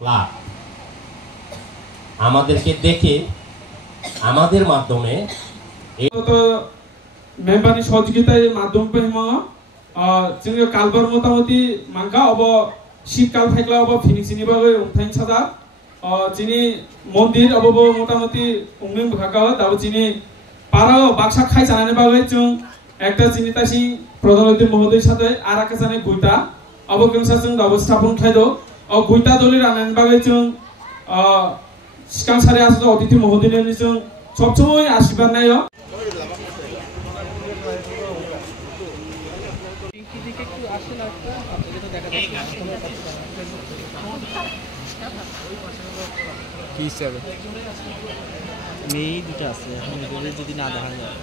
Club আমাদেরকে দেখে আমাদের মাধ্যমে মেম্বাरनि सहयोगिताय माध्यम पेमा जोङो कालबार मतामति मांगा अब शीतकाल फाइक्ला अब फिनिक्सनि बागै उमथाइन साजा जिनि मन्दिर अब मतामति उमनि भागा दाबो जिनि पारा बाक्सा खाइ जानानै बागै जों একটা जिनि तासि प्रधानमन्त्री महोदय साथे आराका जाने गुइता अब गंसा जों दाबो स्थापन खाइदो गुइता दलि राननानै बागै जों सिगां सारे आसु अतिथि महोदयनि जों सब समय आशीर्बाद नायो কি হিসাবে মেয়ে দুটো আছে এখন যদি না দেখা যায়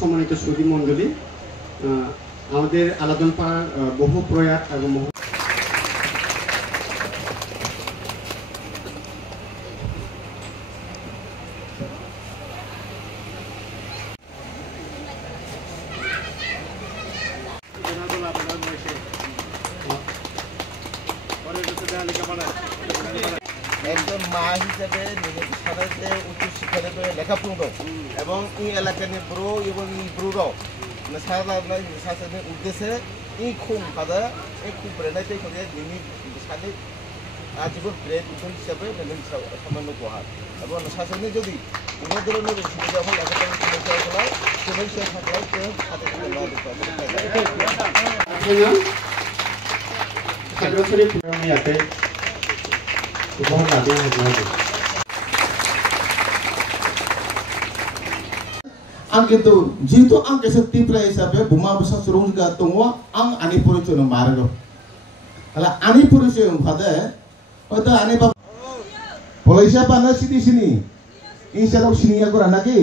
সম্মানিত সুধী মণ্ডলী আমাদের আলাদন পাড়ার বহু প্রয়াত এবং একজন মা হিসেবে নিজের সাথে উচ্চশিক্ষা লেখাপড়া এবং এই এলাকার ব্রো এবং এই ব্রুর সাথে উদ্দেশ্যে এই খুব ভালো এই খুব ব্রেনাইতে করে দিনই সাথে আজীবন ব্রেড উদ্যোগ হিসাবে সামান্য উপহার এবং শাসনে যদি কোনো ধরনের সুবিধা হয় লেখাপড়ার সমস্যা হলে সমস্যা থাকলেও কেউ সাথে Ang gitu, jitu ang kesakti pray sabe buma besar surung juga tunggu ang ani puricu no margo. Kalau ani puricu yang pada, itu ani apa? Polisi siapa nak sini? Ini siapa sini aku rana ki?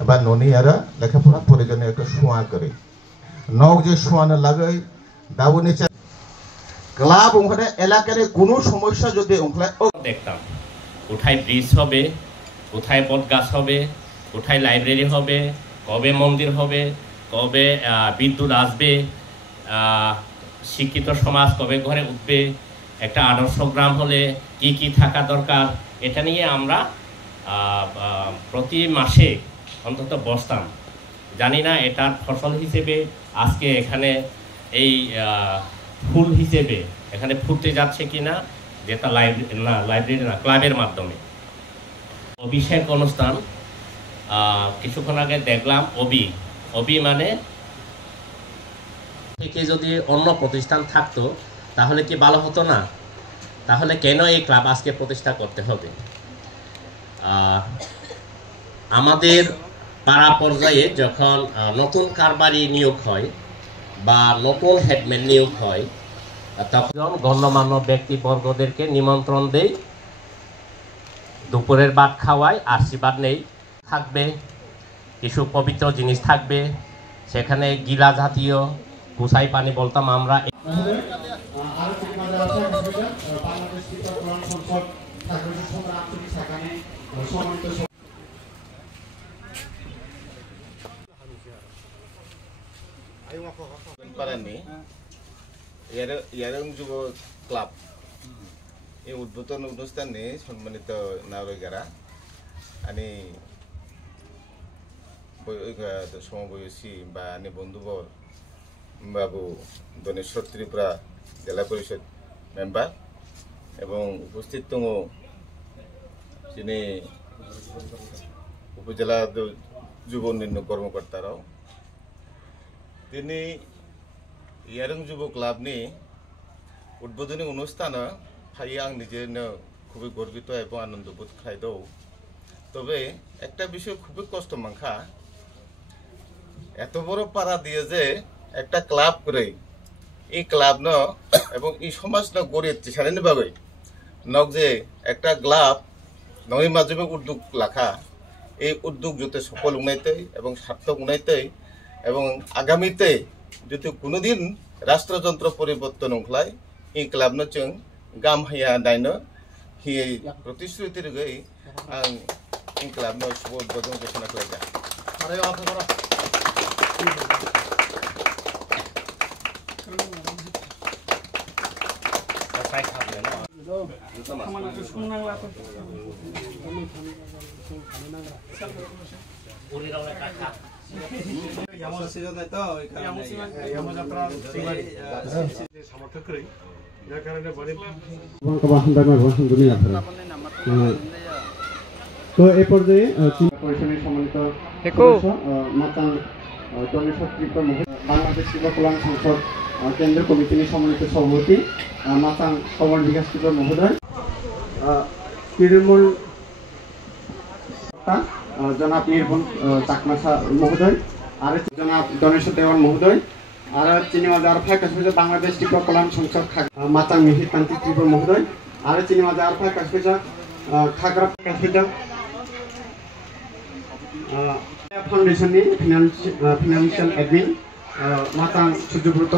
Abang noni ada, lekha pura puricu ni aku semua kiri. Nog je semua na lagai, dawu ni cak. Kelab ungkade elakare kuno সমস্যা যদি ungkle. দেখতাম কোথায় bridge হবে, কোথায় বট গাছ হবে, কোথায় library হবে, কবে মন্দির হবে, কবে বিদ্যুৎ আসবে, শিক্ষিত সমাজ কবে ঘরে উঠবে, একটা আদর্শ গ্রাম হলে কি কি থাকা দরকার, এটা নিয়ে আমরা প্রতি মাসে অন্তত বসতাম। জানি না এটার ফসল হিসেবে আজকে এখানে এই ফুল হিসেবে এখানে ফুটতে যাচ্ছে কিনা, যেটা লাইব্রেরি না ক্লাবের মাধ্যমে। অভিষেক অনুষ্ঠান কিছুক্ষণ আগে দেখলাম। অবি মানে থেকে যদি অন্য প্রতিষ্ঠান থাকতো তাহলে কি ভালো হতো না? তাহলে কেন এই ক্লাব আজকে প্রতিষ্ঠা করতে হবে? আমাদের পাড়া পর্যায়ে যখন নতুন কারবারি নিয়োগ হয় বা নতুন হেডম্যান নিয়োগ হয় তখন গণ্যমান্য ব্যক্তিবর্গদেরকে নিমন্ত্রণ দেই, দুপুরের ভাত খাওয়াই, আশীর্বাদ নেই, থাকবে কিছু পবিত্র জিনিস থাকবে, সেখানে গিলা জাতীয় কুসাই পানি বলতাম আমরা। ইয়ারং যুব ক্লাব এই উদ্বোধন অনুষ্ঠানে সম্মানিত নাগরিকেরা আনি সমবয়সী বা আনি বন্ধুবর বাবু দনেশ্বর ত্রিপুরা জেলা পরিষদ মেম্বার এবং উপস্থিত দङ যিনি উপজেলা যুব উন্নয়ন কর্মকর্তারাও তিনি ইয়ারং যুব ক্লাবনি উদ্বোধনী অনুষ্ঠানে ফাইয়ে आं নিজেরनो খুবই গর্বিত এবং আনন্দ বোধ খাইদৌ। তবে একটা বিষয় খুবই কষ্ট মাংখা, এত বড় পাড়া দিয়ে যে একটা ক্লাব করে এই ক্লাব ন এবং এই সমাজ ন গড়ে সারেনি বাগৈ নক যে একটা ক্লাব নই মাধ্যমে উদ্যোগ লাখা এই উদ্যোগ যাতে সফল উনাইতে এবং সার্থক উনাইতে এবং আগামীতে যদি কোনোদিন राष्ट्रयंत्र परिवर्तन नंख्लाय इ क्लाबनो जों गाम हैया दायनो हि प्रतिश्रुति रगै आं इ क्लाबनो शुभ उद्बोधन घोषणा खालामजा তো এই পর্যায়ে পরিষদের সম্মানিত মাতাং দলেশ্বর ত্রিপুরা বাংলাদেশ যুব কল্যাণ সংসদ কেন্দ্র কমিটির সম্মানিত সভাপতি মাতাং সবল বিকাশ ত্রিপুরা মহোদয়, তৃণমূল জনাব নির্ভন চাকমাসা মহোদয়, আর জনাব দনেশ্বর দেওয়ান মহোদয়, আর চিনিমাজার ফাঁকা বাংলাদেশ ত্রিপুরা কল্যাণ সংসদ মাতাং মিহির কান্তি ত্রিপুরা মহোদয়, আর চিনিমাজার ফাঁকা খাগড়া ফাঁকা फाउंडेशन फाइनेंशियल एडमिन मातां सूर्यब्रत